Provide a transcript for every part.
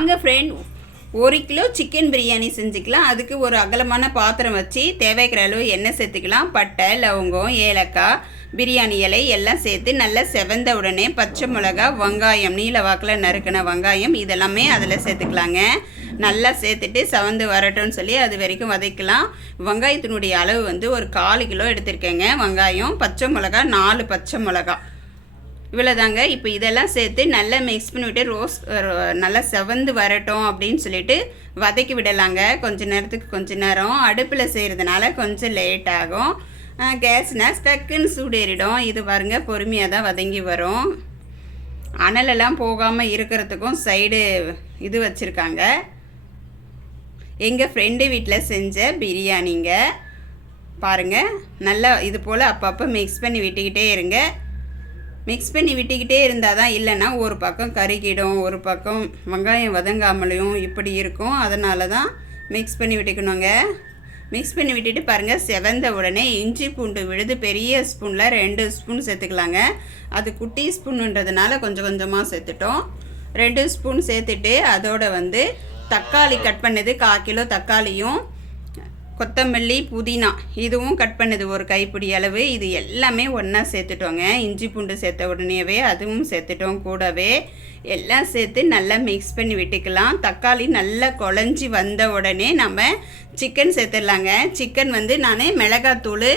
வாங்க friend, 1 kilo chicken biryani செஞ்சுக்கலாம். அதுக்கு ஒரு அகலமான பாத்திரம் வச்சு தேவைக்கிற அளவு எண்ணெய் சேர்த்துக்கலாம். பட்டை, லவங்கம், ஏலக்காய், பிரியாணி இலை எல்லாம் சேர்த்து நல்லா செவந்த உடனே பச்சை மிளகா, வெங்காயம், நீல வாக்கில் நறுக்கின வெங்காயம் இதெல்லாமே அதில் சேர்த்துக்கலாங்க. நல்லா சேர்த்துட்டு செவந்து வரட்டும்னு சொல்லி அது வரைக்கும் வதக்கலாம். வெங்காயத்தினுடைய அளவு வந்து ஒரு 1/4 கிலோ எடுத்திருக்கேங்க. வெங்காயம், பச்சை மிளகா 4 பச்சை மிளகா இவ்வளோதாங்க. இப்போ இதெல்லாம் சேர்த்து நல்லா மிக்ஸ் பண்ணிவிட்டு நல்லா செவந்து வரட்டும் அப்படின்னு சொல்லிட்டு வதக்கி விடலாங்க. கொஞ்ச நேரம் அடுப்பில் செய்கிறதுனால கொஞ்சம் லேட் ஆகும். கேஸ்னால் டக்குன்னு சூடேறிடும். இது பாருங்கள், பொறுமையாக தான் வதங்கி வரும். அனலெல்லாம் போகாமல் இருக்கிறதுக்கும் சைடு இது வச்சுருக்காங்க. எங்கள் ஃப்ரெண்டு வீட்டில் செஞ்ச பிரியாணிங்க. பாருங்கள், நல்லா இது போல் அப்பப்போ மிக்ஸ் பண்ணி விட்டுக்கிட்டே இருங்க. மிக்ஸ் பண்ணி விட்டுக்கிட்டே இருந்தால் தான், இல்லைன்னா ஒரு பக்கம் கருகிடும், ஒரு பக்கம் வெங்காயம் வதங்காமலையும் இப்படி இருக்கும். அதனால தான் மிக்ஸ் பண்ணி விட்டுக்கணுங்க. மிக்ஸ் பண்ணி விட்டுட்டு பாருங்கள், செவந்த உடனே இஞ்சி பூண்டு விழுது பெரிய ஸ்பூனில் 2 ஸ்பூன் சேர்த்துக்கலாங்க. அது குட்டி ஸ்பூனுன்றதுனால கொஞ்சம் கொஞ்சமாக சேர்த்துட்டோம். 2 ஸ்பூன் சேர்த்துட்டு அதோட வந்து தக்காளி கட் பண்ணது 1/4 கிலோ தக்காளியும், கொத்தமல்லி, புதினா இதுவும் கட் பண்ணது ஒரு கைப்பிடி அளவு. இது எல்லாமே ஒன்றா சேர்த்துட்டோங்க. இஞ்சி பூண்டு சேர்த்த உடனேவே அதுவும் சேர்த்துட்டோம். கூடவே எல்லாம் சேர்த்து நல்லா மிக்ஸ் பண்ணி விட்டுக்கலாம். தக்காளி நல்லா குழஞ்சி வந்த உடனே நம்ம சிக்கன் சேர்த்துடலாங்க. சிக்கன் வந்து நான் மிளகாத்தூள்,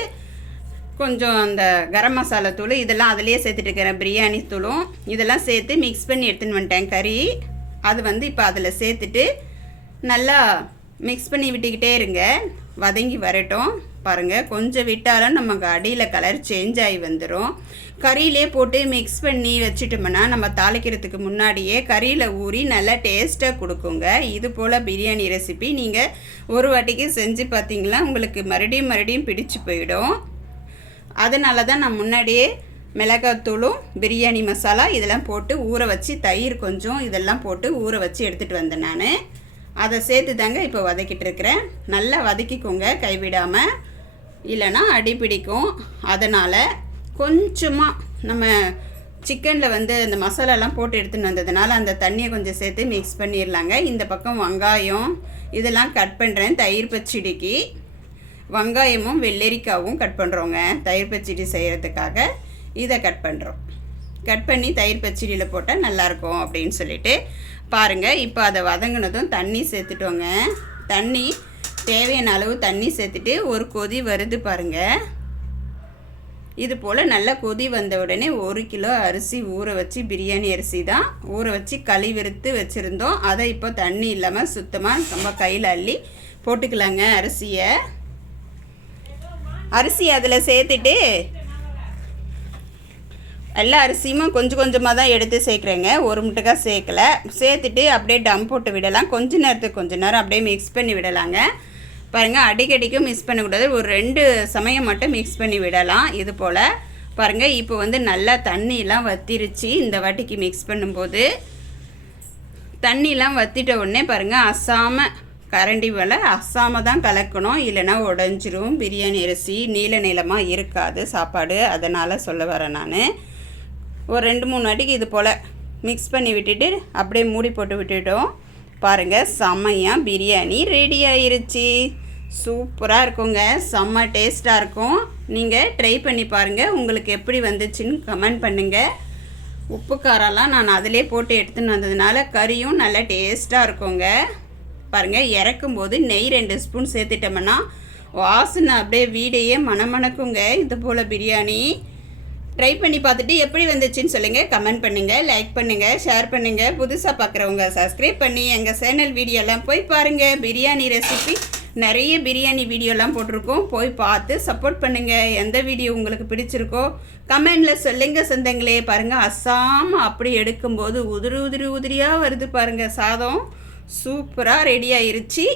கொஞ்சம் அந்த கரம் மசாலா தூள் இதெல்லாம் அதிலே சேர்த்துட்டு இருக்கிறேன். பிரியாணி தூளும் இதெல்லாம் சேர்த்து மிக்ஸ் பண்ணி எடுத்துன்னு வந்துட்டேன். கறி அது வந்து இப்போ அதில் சேர்த்துட்டு நல்லா மிக்ஸ் பண்ணி விட்டுக்கிட்டே இருங்க. வதங்கி வரட்டும். பாருங்கள், கொஞ்சம் விட்டாலும் நமக்கு அடியில் கலர் சேஞ்ச் ஆகி வந்துடும். கறியிலே போட்டு மிக்ஸ் பண்ணி வச்சுட்டோம்னா நம்ம தாளிக்கிறதுக்கு முன்னாடியே கறியில் ஊறி நல்லா டேஸ்ட்டாக கொடுக்குங்க. இது போல் பிரியாணி ரெசிபி நீங்கள் ஒரு வாட்டிக்கு செஞ்சு பார்த்தீங்களா உங்களுக்கு மறுபடியும் பிடிச்சு போயிடும். அதனால தான் நான் முன்னாடியே மிளகாத்தூளும் பிரியாணி மசாலா இதெல்லாம் போட்டு ஊற வச்சு, தயிர் கொஞ்சம் இதெல்லாம் போட்டு ஊற வச்சு எடுத்துகிட்டு வந்தேன் நான். அதை சேர்த்து தாங்க இப்போ வதக்கிட்டு இருக்கிறேன். நல்லா வதக்கிக்கோங்க கைவிடாமல், இல்லைன்னா அடி பிடிக்கும். அதனால் கொஞ்சமாக நம்ம சிக்கனில் வந்து அந்த மசாலாலாம் போட்டு எடுத்துன்னு வந்ததுனால அந்த தண்ணியை கொஞ்சம் சேர்த்து மிக்ஸ் பண்ணிடலாங்க. இந்த பக்கம் வெங்காயம் இதெல்லாம் கட் பண்ணுறேன். தயிர் பச்சடிக்கு வெங்காயமும் வெள்ளரிக்காவும் கட் பண்ணுறோங்க. தயிர் பச்சடி செய்கிறதுக்காக இதை கட் பண்ணுறோம். கட் பண்ணி தயிர் பச்சடியில் போட்டால் நல்லாயிருக்கும் அப்படின்னு சொல்லிட்டு பாருங்கள். இப்போ அதை வதங்கினதும் தண்ணி சேர்த்துட்டோங்க. தண்ணி தேவையான அளவு தண்ணி சேர்த்துட்டு ஒரு கொதி வருது பாருங்கள். இது போல் நல்லா கொதி வந்த உடனே 1 கிலோ அரிசி ஊற வச்சு, பிரியாணி அரிசி தான் ஊற வச்சு கழுவிறுத்து வச்சுருந்தோம். அதை இப்போ தண்ணி இல்லாமல் சுத்தமாக நம்ம கையில் அள்ளி போட்டுக்கலாங்க. அரிசி அதில் சேர்த்துட்டு எல்லா அரிசியும் கொஞ்சமாக தான் எடுத்து சேர்க்குறேங்க. ஒரு முட்டைக்காய் சேர்க்கலை. சேர்த்துட்டு அப்படியே டம் போட்டு விடலாம். கொஞ்ச நேரம் அப்படியே மிக்ஸ் பண்ணி விடலாங்க. பாருங்கள், அடிக்கடிக்கும் மிக்ஸ் பண்ணக்கூடாது. ஒரு 2 சமயம் மட்டும் மிக்ஸ் பண்ணி விடலாம். இது போல் பாருங்கள். இப்போ வந்து நல்லா தண்ணியெலாம் வற்றிருச்சு. இந்த வாட்டிக்கு மிக்ஸ் பண்ணும்போது தண்ணியெலாம் வற்றிட்ட உடனே பாருங்கள், அசாமல் கரண்டி மேலே அசாமல் தான் கலக்கணும், இல்லைன்னா உடஞ்சிரும். பிரியாணி அரிசி நீளமாக இருக்காது சாப்பாடு. அதனால் சொல்ல வரேன் நான். ஒரு 2-3 வாட்டிக்கு இது போல் மிக்ஸ் பண்ணி விட்டுட்டு அப்படியே மூடி போட்டு விட்டுட்டோம். பாருங்கள், செம்மையாக பிரியாணி ரெடி ஆயிருச்சு. சூப்பராக இருக்குங்க. செம்ம டேஸ்ட்டாக இருக்கும். நீங்கள் ட்ரை பண்ணி பாருங்கள். உங்களுக்கு எப்படி வந்துச்சுன்னு கமெண்ட் பண்ணுங்கள். உப்பு காரம்லாம் நான் அதிலே போட்டு எடுத்துன்னு வந்ததுனால கறியும் நல்லா டேஸ்ட்டாக இருக்குங்க. பாருங்கள், இறக்கும்போது நெய் 2 ஸ்பூன் சேர்த்துட்டோம்னா வாசனை அப்படியே வீடையே மணக்குங்க. இது போல் பிரியாணி ட்ரை பண்ணி பார்த்துட்டு எப்படி வந்துச்சுன்னு சொல்லுங்கள். கமெண்ட் பண்ணுங்கள், லைக் பண்ணுங்கள், ஷேர் பண்ணுங்கள். புதுசாக பார்க்குறவங்க சப்ஸ்கிரைப் பண்ணி எங்கள் சேனல் வீடியோலாம் போய் பாருங்கள். பிரியாணி ரெசிபி நிறைய பிரியாணி வீடியோலாம் போட்டிருக்கோம். போய் பார்த்து சப்போர்ட் பண்ணுங்கள். எந்த வீடியோ உங்களுக்கு பிடிச்சிருக்கோ கமெண்டில் சொல்லுங்கள் சொந்தங்களே. பாருங்கள், அசாமல் அப்படி எடுக்கும்போது உதிரியாக வருது பாருங்கள். சாதம் சூப்பராக ரெடி ஆயிருச்சு.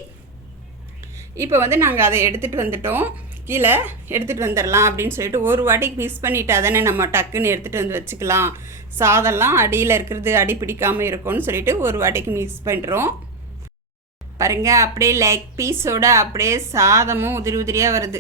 இப்போ வந்து நாங்கள் அதை எடுத்துகிட்டு வந்துட்டோம். கீழே எடுத்துகிட்டு வந்துடலாம் அப்படின்னு சொல்லிட்டு ஒரு வாட்டிக்கு மிக்ஸ் பண்ணிட்டா தானே நம்ம டக்குன்னு எடுத்துகிட்டு வந்து வச்சுக்கலாம். சாதம்லாம் அடியில் இருக்கிறது அடி பிடிக்காமல் இருக்கும்னு சொல்லிட்டு ஒரு வாட்டிக்கு மிக்ஸ் பண்ணுறோம். பாருங்கள், அப்படியே லெக் பீஸோட அப்படியே சாதமும் உதிரியாக வருது.